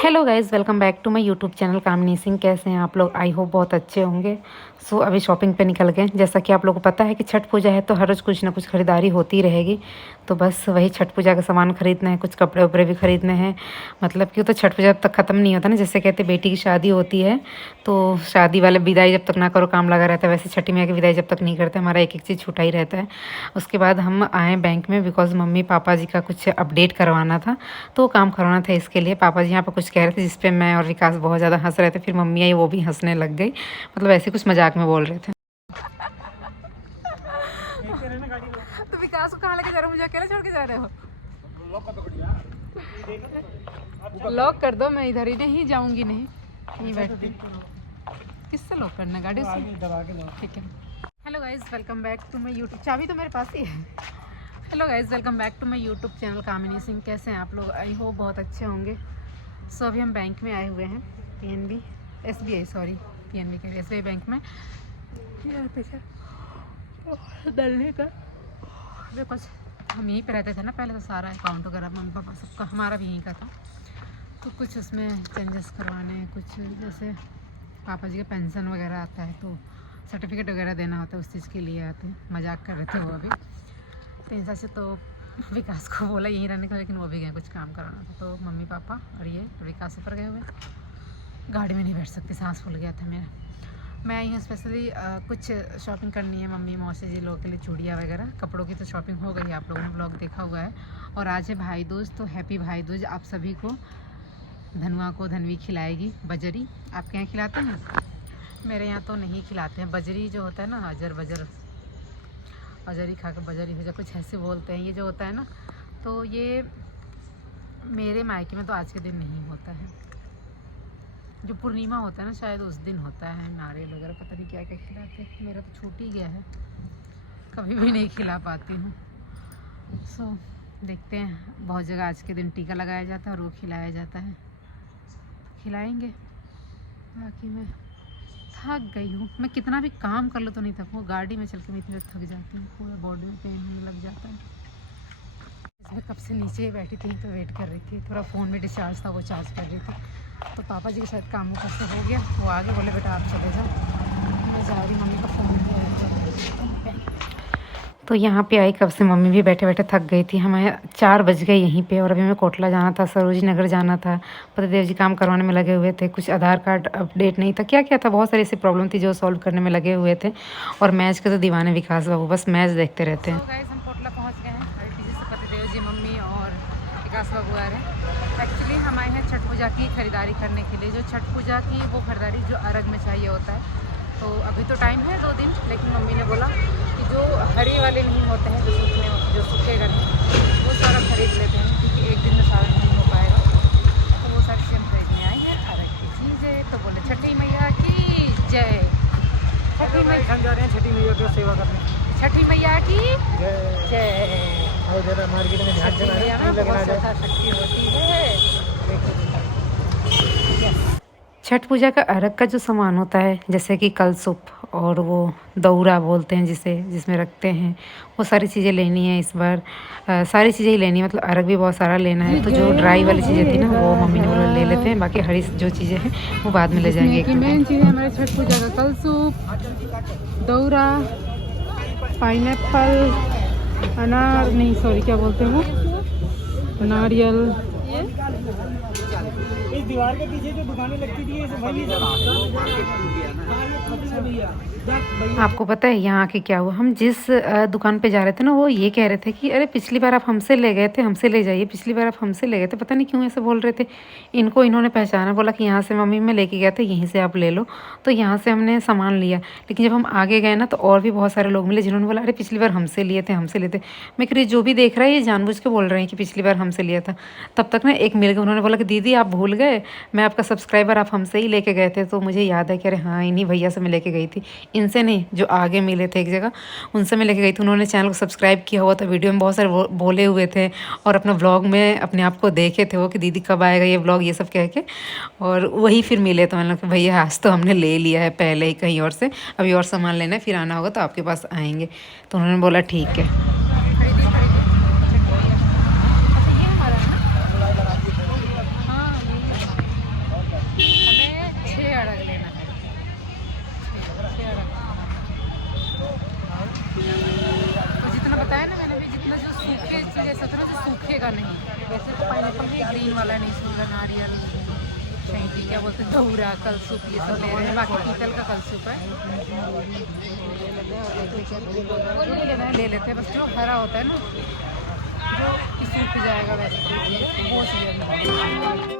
Hello guys, welcome back to my YouTube channel Kamini Singh. कैसे हैं आप लोग? आई होप बहुत अच्छे होंगे। अभी शॉपिंग पे निकल गए। जैसा कि आप लोगों को पता है कि छठ पूजा है तो हर रोज़ कुछ ना कुछ ख़रीदारी होती रहेगी। तो बस वही छठ पूजा का सामान ख़रीदना है, कुछ कपड़े उपड़े भी ख़रीदने हैं। मतलब कि तो छठ पूजा तक ख़त्म नहीं होता ना। जैसे कहते बेटी की शादी होती है तो शादी वाले विदाई जब तक ना करो काम लगा रहता है, वैसे छठी मैया की विदाई जब तक नहीं करते हमारा एक एक चीज़ छूटा ही रहता है। उसके बाद हम आए बैंक में बिकॉज़ मम्मी पापा जी का कुछ अपडेट करवाना था, तो काम करवाना था। इसके लिए पापा जी यहाँ पर कुछ कह रहे थे जिस पे मैं और विकास बहुत ज़्यादा हंस रहे थे। फिर मम्मी आई, वो भी हंसने लग गई। मतलब ऐसे कुछ मजाक में बोल रहे थे। तो विकास को कहाँ लेके जा रहे हो? मुझे अकेले छोड़ के जा रहे हो? लॉक कर दो, मैं इधर ही नहीं जाऊंगी। नहीं बैठती। किससे लॉक करना? गाड़ी से दबा के। ठीक है। Hello guys, welcome back to my YouTube. चाबी तो मेरे पास ही है। Hello guys, welcome back to my YouTube channel Kamini Singh. कैसे हैं आप लोग? आई होप बहुत अच्छे होंगे। अभी हम बैंक में आए हुए हैं, पीएनबी एसबीआई सॉरी पीएनबी के एसबीआई बैंक में। डलने का कुछ हम यहीं पे रहते थे ना पहले, तो सारा अकाउंट वगैरह मम्मी पापा सबका हमारा भी यहीं का था। तो कुछ उसमें चेंजेस करवाने, कुछ जैसे पापा जी का पेंशन वगैरह आता है तो सर्टिफिकेट वगैरह देना होता है, उस चीज़ के लिए आते हैं। मजाक कर रहे थे वो अभी। तो इन से तो विकास को बोला यहीं रहने का, लेकिन वो भी गए कुछ काम कराना था। तो मम्मी पापा और ये विकास ऊपर गए हुए। गाड़ी में नहीं बैठ सकती, सांस फूल गया था मेरा। मैं यहाँ स्पेशली कुछ शॉपिंग करनी है मम्मी मौसी जी लोगों के लिए, चूड़ियाँ वगैरह। कपड़ों की तो शॉपिंग हो गई, आप लोगों ने ब्लॉग देखा हुआ है। और आज है भाई दूज, तो हैप्पी भाई दूज आप सभी को। धनुआ को धनवी खिलाएगी बजरी। आपके यहाँ खिलाते हैं? मेरे यहाँ तो नहीं खिलाते हैं। बजरी जो होता है ना, अजर बजर, अजरी खा कर बजरी हो जा, कुछ ऐसे बोलते हैं। ये जो होता है ना, तो ये मेरे मायके में तो आज के दिन नहीं होता है। जो पूर्णिमा होता है ना, शायद उस दिन होता है। नारियल वगैरह पता नहीं क्या क्या खिलाते हैं। मेरा तो छूट ही गया है, कभी भी नहीं खिला पाती हूँ। देखते हैं। बहुत जगह आज के दिन टीका लगाया जाता है और वो खिलाया जाता है, खिलाएंगे। बाकी मैं थक गई हूँ। मैं कितना भी काम कर लो तो नहीं थकूँ। गाड़ी में चल के मैं इतनी थक जाती हूँ, पूरा बॉडी में पेन होने लग जाता है। मैं कब से नीचे बैठी थी तो वेट कर रही थी। थोड़ा फ़ोन में डिस्चार्ज था, वो चार्ज कर रही थी। तो पापा जी के साथ काम ऊपर से हो गया, वो आगे बोले बेटा आप चले जाओ, मैं जा रही। मम्मी का फ़ोन किया। तो यहाँ पे आई, कब से मम्मी भी बैठे बैठे थक गई थी। हमें 4 बज गए यहीं पे। और अभी हमें कोटला जाना था, सरोजी नगर जाना था। पतिदेव जी काम करवाने में लगे हुए थे। कुछ आधार कार्ड अपडेट नहीं था, क्या क्या था, बहुत सारी ऐसी प्रॉब्लम थी जो सॉल्व करने में लगे हुए थे। और मैच के तो दीवाने विकास बाबू, बस मैच देखते रहते हैं। गाइस, हम कोटला पहुँच गए हैं। पतिदेव जी, मम्मी और विकास बाबू आ रहे हैं। एक्चुअली हम आए हैं छठ पूजा की खरीदारी करने के लिए। जो छठ पूजा की वो खरीदारी जो अर्घ में चाहिए होता है। तो अभी तो टाइम है 2 दिन, लेकिन मम्मी ने बोला कि जो हरे वाले नहीं होते हैं, जो सूखेगा नहीं, वो सारा खरीद लेते हैं, क्योंकि एक दिन में सारा नहीं हो पाएगा। तो वो सारी चीज़ हम खरीदने आए हैं, अर्घ की चीज़ें। तो बोले छठी मैया की जय। छठी मैया जा रहे हैं, छठी मैया की सेवा करने। छठी मैया की जय। मार्केट में बहुत ज़्यादा शक्ति होती है। छठ पूजा का अर्घ का जो सामान होता है, जैसे कि कलशुप और वो दौरा बोलते हैं जिसमें रखते हैं, वो सारी चीज़ें लेनी है इस बार। सारी चीज़ें ही लेनी है, मतलब अर्घ भी बहुत सारा लेना है। तो जो ड्राई वाली चीज़ें थी ना, वो मम्मी ने बोला ले लेते हैं। बाकी हरी जो चीज़ें हैं वो बाद में ले जाएंगे। मेन चीज़ है हमारे छठ पूजा का कलशुप, दौरा, पाइनएप्पल, अनार नहीं सॉरी क्या बोलते हैं वो, नारियल। इस दीवार के पीछे जो दुकानें लगती थी आपको पता है यहाँ के क्या हुआ? हम जिस दुकान पे जा रहे थे ना, वो ये कह रहे थे कि अरे पिछली बार आप हमसे ले गए थे, हमसे ले जाइए। पिछली बार आप हमसे ले गए थे, पता नहीं क्यों ऐसे बोल रहे थे। इन्होंने पहचाना, बोला कि यहाँ से मम्मी मैं लेके गया था, यहीं से आप ले लो। तो यहाँ से हमने सामान लिया। लेकिन जब हम आगे गए ना, तो और भी बहुत सारे लोग मिले जिन्होंने बोला अरे पिछली बार हमसे लिए थे, हमसे लिए थे। मैं कह रही जो भी देख रहा है ये जानबूझ के बोल रहे हैं कि पिछली बार हमसे लिया था। तब तक ना एक मिल गया, उन्होंने बोला कि दीदी आप भूल गए, मैं आपका सब्सक्राइबर, आप हमसे ही लेके गए थे। तो मुझे याद है कि अरे हाँ, इन्हीं भैया से मैं लेके गई थी, इनसे नहीं, जो आगे मिले थे एक जगह, उनसे मैं लेके गई थी। उन्होंने चैनल को सब्सक्राइब किया हुआ था, वीडियो में बहुत सारे बोले हुए थे, और अपना व्लॉग में अपने आप को देखे थे वो कि दीदी कब आएगा ये व्लॉग, ये सब कह के। और वही फिर मिले, तो मैंने कहा भैया आज तो हमने ले लिया है पहले ही कहीं और से, अभी और सामान लेना है, फिर आना होगा तो आपके पास आएंगे। तो उन्होंने बोला ठीक है। वैसे तो पाइनएप्पल भी ग्रीन वाला नहीं सूखा, नारियल, शहीदी क्या बोलते हैं, दौरा, कलसूप, ये सब ले रहे हैं। बाकी पीतल का कलसूप है, वो नहीं लेना है, ले लेते हैं। बस जो हरा होता है ना, जो कि सूख जाएगा वैसे वो चाहिए।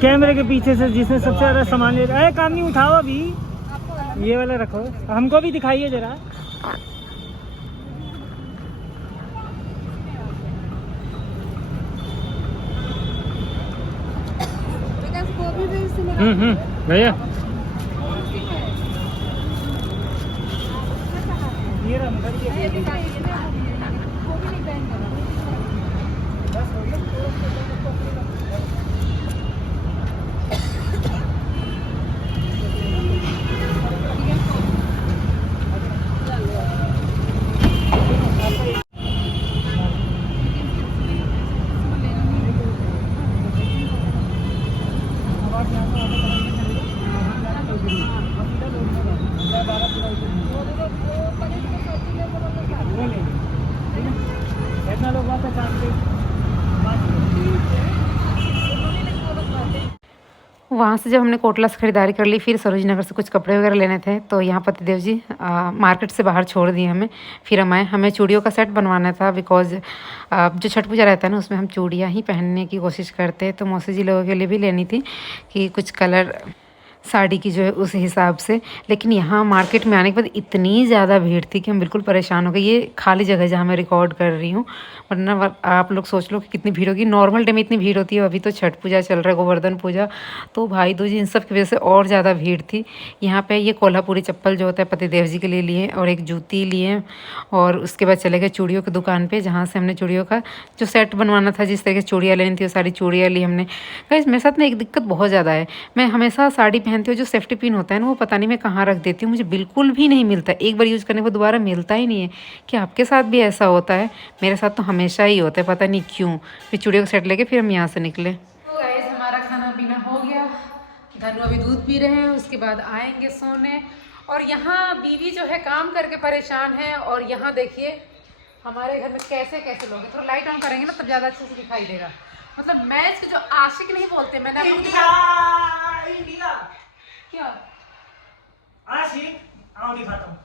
कैमरे के पीछे से जिसने सबसे ज्यादा सामान ले रहा है, काम नहीं उठाओ अभी, ये वाला रखो, हमको भी दिखाइए जरा। भैया वहाँ से जब हमने कोटला से ख़रीदारी कर ली, फिर सरोजनी नगर से कुछ कपड़े वगैरह लेने थे, तो यहाँ पतिदेव जी मार्केट से बाहर छोड़ दिए हमें। फिर हम आए, हमें चूड़ियों का सेट बनवाना था, बिकॉज़ जो छठ पूजा रहता है ना, उसमें हम चूड़ियाँ ही पहनने की कोशिश करते हैं। तो मौसी जी लोगों के लिए भी लेनी थी कि कुछ कलर साड़ी की जो है उस हिसाब से। लेकिन यहाँ मार्केट में आने के बाद इतनी ज़्यादा भीड़ थी कि हम बिल्कुल परेशान हो गए। ये खाली जगह जहाँ मैं रिकॉर्ड कर रही हूँ, वरना आप लोग सोच लो कि कितनी भीड़ होगी। नॉर्मल डे में इतनी भीड़ होती है, अभी तो छठ पूजा चल रहा है, गोवर्धन पूजा, तो भाई दूज, इन सब की वजह से और ज़्यादा भीड़ थी। यहाँ पे ये कोल्हापुरी चप्पल जो होता है पतिदेव जी के लिए लिए, और एक जूती लिए, और उसके बाद चले गए चूड़ियों की दुकान पे, जहाँ से हमने चूड़ियों का जो सेट बनवाना था, जिस तरह की चूड़ियाँ लेनी थी वो सारी चूड़ियाँ ली हमने। गाइस मेरे साथ ना एक दिक्कत बहुत ज़्यादा है, मैं हमेशा साड़ी पहनती हूँ, जो सेफ्टी पिन होता है ना, वो पता नहीं मैं कहाँ रख देती हूँ, मुझे बिल्कुल भी नहीं मिलता। एक बार यूज़ करने को दोबारा मिलता ही नहीं है। क्या आपके साथ भी ऐसा होता है? मेरे साथ तो हमेशा ही होता है, पता नहीं क्यों। फिर चूड़ियों का सेट लेके फिर हम यहाँ से निकले। तो गाइस हमारा खाना पीना हो गया, धनु अभी दूध पी रहे हैं, उसके बाद आएंगे सोने। और यहाँ बीवी जो है काम करके परेशान है। और यहाँ देखिए हमारे घर में कैसे कैसे लोग हैं। थोड़ा लाइट ऑन करेंगे ना तब ज़्यादा अच्छे से दिखाई देगा। मतलब मैच के जो आशिक नहीं बोलते, मैंने इंडिया क्या आशिक आओ दिखाता हूँ।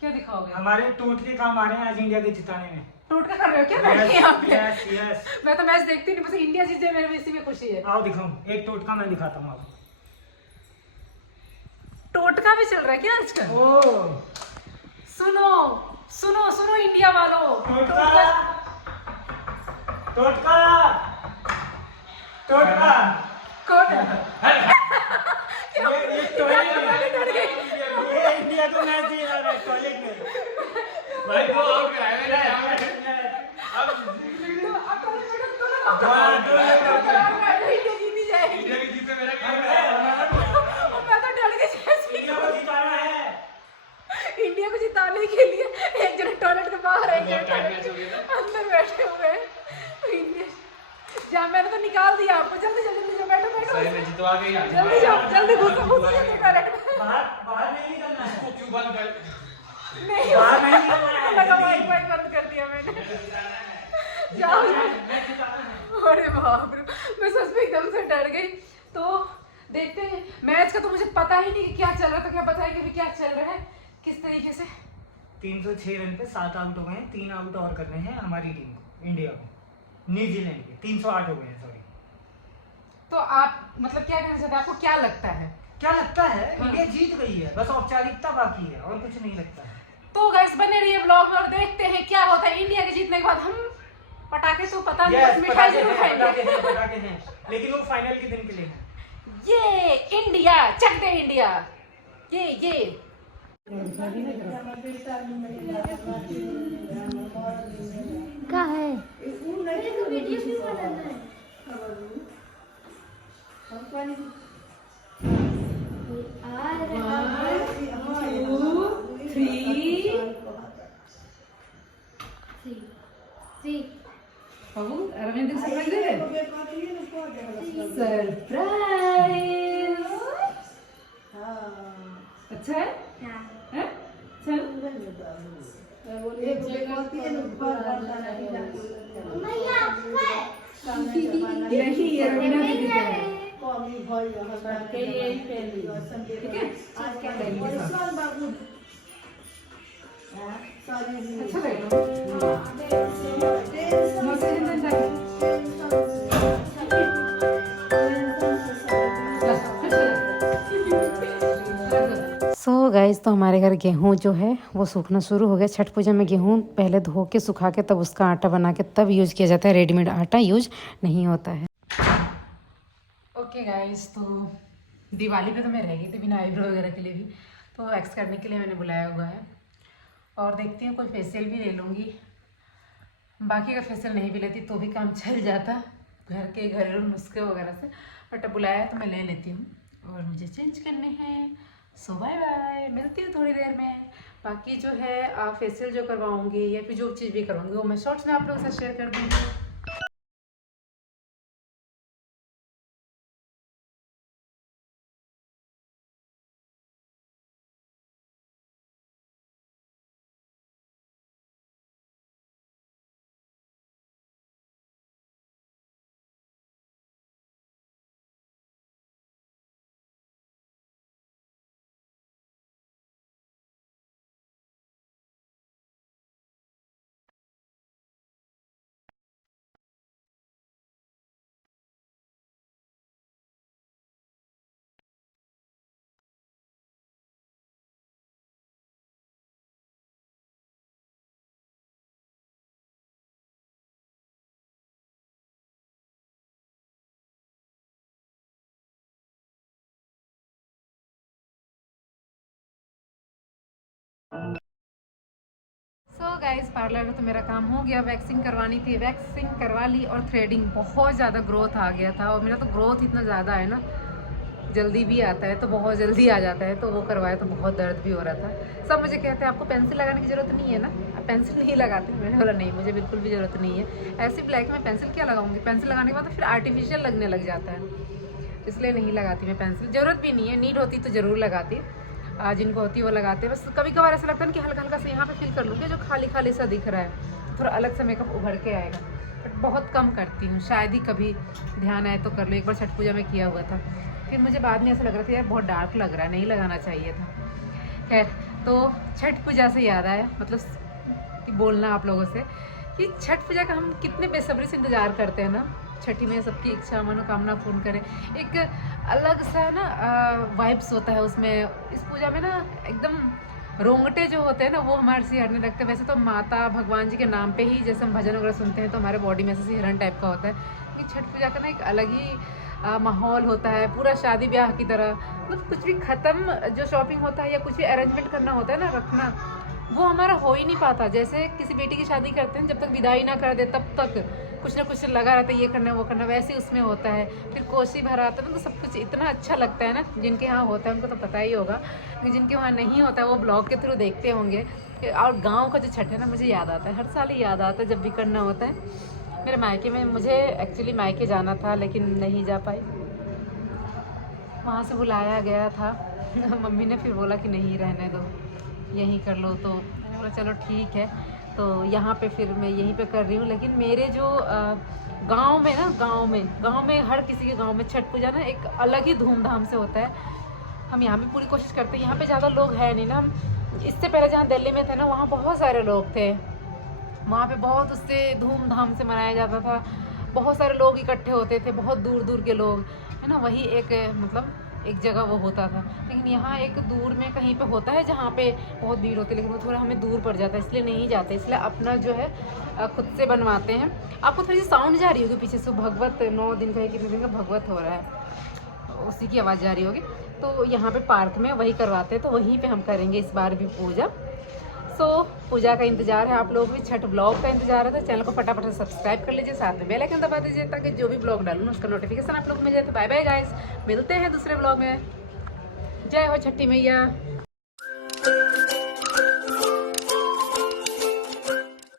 क्या दिखाओगे? हमारे टूट के काम आ रहे हैं आज इंडिया के जिताने में। टूट का कर रहे हो क्या बैठ के यहाँ पे? Yes yes. मैं तो मैच देखती नहीं, बस इंडिया जीत जाए मेरे में इसी में खुशी है। आओ दिखाऊं, एक टोटका मैं दिखाता हूँ आपको। टोटका भी चल रहा है क्या आजकल? ओ सुनो सुनो सुनो इंडिया वालों, टोटका टोटका टोटका कौन ये इंडिया को मैच दे रहा है टॉयलेट में भाई, वो आउट कराएगा अब इंडिया जीती जाएगी। इंडिया की जीते मेरा मैं तो डर गई, जिताना है इंडिया को जिताने के लिए एक जन टॉयलेट के बाहर है, एक जन अंदर बैठे हुए हैं। तो इंडिया जा, मैंने तो निकाल दिया आपको। जल्दी जल्दी बैठो बैठो, सही में जितवा के ही जल्दी जाओ, जल्दी घुसो घुसो टॉयलेट में। बाहर बाहर नहीं निकलना है। इसको क्यों बंद कर? नहीं बाहर नहीं निकलना है। लगा वाई बंद कर दिया मैंने। जाओ। अरे बाप रे, मैं सच में एकदम से डर गई। तो देखते हैं मैच का, तो मुझे पता ही नहीं कि क्या चल रहा था। क्या बताएंगे अभी क्या चल रहा है किस तरीके से? 306 रन पे 7 आउट हो गए हैं, 3 आउट और करने हैं हमारी टीम को, इंडिया को। न्यूजीलैंड के 308 हो गए हैं, सॉरी। तो आप मतलब क्या कहना चाहते हैं? आपको क्या लगता है? क्या लगता है? हाँ। इंडिया जीत गई है, बस औपचारिकता बाकी है और कुछ नहीं लगता है। तो गाइस बने रहिए ब्लॉग में और देखते हैं क्या होता है। पटाखे तो पता नहीं, Yes, मिठाई पटाखे जरूर हैं, खाएंगे। पटाखे हैं, लेकिन वो फाइनल के दिन के लिए। ये इंडिया, चक दे इंडिया, ये क्या है? बाबू अरविंद को सरप्राइज दे रहे? सरप्राइज। अच्छा है? हैं? चल। नहीं, ये रवीना दीदी का है। ठीक है? अच्छा लगेगा। सो गाइस, तो हमारे घर गेहूँ जो है वो सूखना शुरू हो गया। छठ पूजा में गेहूँ पहले धो के सुखा के तब उसका आटा बना के तब यूज़ किया जाता है, रेडीमेड आटा यूज नहीं होता है। ओके गाइस, तो दिवाली पे तो मैं रह गई थी बिना आईब्रो वगैरह के लिए भी, तो वैक्स करने के लिए मैंने बुलाया हुआ है और देखती हूँ कोई फेशियल भी ले लूँगी। बाकी अगर फेशियल नहीं भी लेती तो भी काम चल जाता घर के घरेलू नुस्खे वगैरह से, बट अब बुलाया है तो मैं ले लेती हूँ और मुझे चेंज करने हैं। सो बाय बाय, मिलती हूँ थोड़ी देर में। बाकी जो है फेशियल जो करवाऊँगी या फिर जो चीज़ भी करवाऊँगी वो मैं शॉर्ट्स में आप लोगों से शेयर कर दूँगी। सो गाइस, पार्लर तो मेरा काम हो गया। वैक्सिंग करवानी थी, वैक्सिंग करवा ली और थ्रेडिंग। बहुत ज़्यादा ग्रोथ आ गया था और मेरा तो ग्रोथ इतना ज़्यादा है ना, जल्दी भी आता है तो बहुत जल्दी आ जाता है, तो वो करवाया तो बहुत दर्द भी हो रहा था। सब मुझे कहते हैं आपको पेंसिल लगाने की ज़रूरत नहीं है ना, आप पेंसिल नहीं लगाते। मैंने बोला नहीं, मुझे बिल्कुल भी ज़रूरत नहीं है। ऐसे ब्लैक में पेंसिल क्या लगाऊंगी? पेंसिल लगाने के बाद तो फिर आर्टिफिशियल लगने लग जाता है, इसलिए नहीं लगाती मैं पेंसिल। ज़रूरत भी नहीं है, नीड होती तो ज़रूर लगाती, जिनको होती है वो लगाते हैं। बस कभी कभार ऐसा लगता है कि हल्का हल्का से यहाँ पे फील कर लूँगी जो खाली खाली सा दिख रहा है, थोड़ा अलग सा मेकअप उभर के आएगा, बट बहुत कम करती हूँ। शायद ही कभी ध्यान आए तो कर लो। एक बार छठ पूजा में किया हुआ था, फिर मुझे बाद में ऐसा लग रहा था यार बहुत डार्क लग रहा है, नहीं लगाना चाहिए था। खैर, तो छठ पूजा से याद आया, मतलब कि बोलना आप लोगों से कि छठ पूजा का हम कितने बेसब्री से इंतज़ार करते हैं ना। छठी में सबकी इच्छा मनोकामना पूर्ण करें, एक अलग सा ना वाइब्स होता है उसमें। इस पूजा में ना एकदम रोंगटे जो होते हैं ना वो हमारे से हटने लगते हैं। वैसे तो माता भगवान जी के नाम पे ही जैसे हम भजन वगैरह सुनते हैं तो हमारे बॉडी में ऐसे हिरन टाइप का होता है, लेकिन छठ पूजा का ना एक अलग ही माहौल होता है, पूरा शादी ब्याह की तरह। मतलब कुछ भी ख़त्म, जो शॉपिंग होता है या कुछ भी अरेंजमेंट करना होता है ना, रखना, वो हमारा हो ही नहीं पाता। जैसे किसी बेटी की शादी करते हैं, जब तक विदाई ना कर दे तब तक कुछ ना कुछ लगा रहता है, ये करना वो करना, वैसे ही उसमें होता है। फिर कोसी भराता है, तो सब कुछ इतना अच्छा लगता है ना। जिनके यहाँ होता है उनको तो पता ही होगा, लेकिन जिनके वहाँ नहीं होता है वो ब्लॉग के थ्रू देखते होंगे। और गाँव का जो छठ है ना, मुझे याद आता है, हर साल ही याद आता है जब भी करना होता है। मेरे मायके में, मुझे एक्चुअली मायके जाना था लेकिन नहीं जा पाई, वहाँ से बुलाया गया था। मम्मी ने फिर बोला कि नहीं रहने दो, यहीं कर लो, तो मैंने बोला चलो ठीक है। तो यहाँ पे फिर मैं यहीं पे कर रही हूँ। लेकिन मेरे जो गांव में ना, गांव में हर किसी के गांव में छठ पूजा ना एक अलग ही धूमधाम से होता है। हम यहाँ भी पूरी कोशिश करते हैं, यहाँ पे ज़्यादा लोग हैं नहीं ना। इससे पहले जहाँ दिल्ली में थे ना, वहाँ बहुत सारे लोग थे, वहाँ पे बहुत उससे धूमधाम से मनाया जाता था। बहुत सारे लोग इकट्ठे होते थे, बहुत दूर दूर के लोग, है ना। वही एक मतलब एक जगह वो होता था, लेकिन यहाँ एक दूर में कहीं पे होता है जहाँ पे बहुत भीड़ होती है, लेकिन वो थोड़ा हमें दूर पड़ जाता है, इसलिए नहीं जाते, इसलिए अपना जो है खुद से बनवाते हैं। आपको थोड़ी सी साउंड जा रही होगी पीछे से, भगवत 9 दिन का कितने दिन का भगवत हो रहा है, उसी की आवाज़ जा रही होगी। तो यहाँ पे पार्क में वही करवाते हैं, तो वहीं पे हम करेंगे इस बार भी पूजा। सो पूजा का इंतजार है, आप लोग भी छठ ब्लॉग का इंतजार है, तो चैनल को फटाफट से सब्सक्राइब कर लीजिए, साथ में बेल आइकन दबा दीजिए ताकि जो भी ब्लॉग डालूँ उसका नोटिफिकेशन आप लोग को मिल जाए। तो बाय बाय गाइस, मिलते हैं दूसरे ब्लॉग में। जय हो छठी मैया।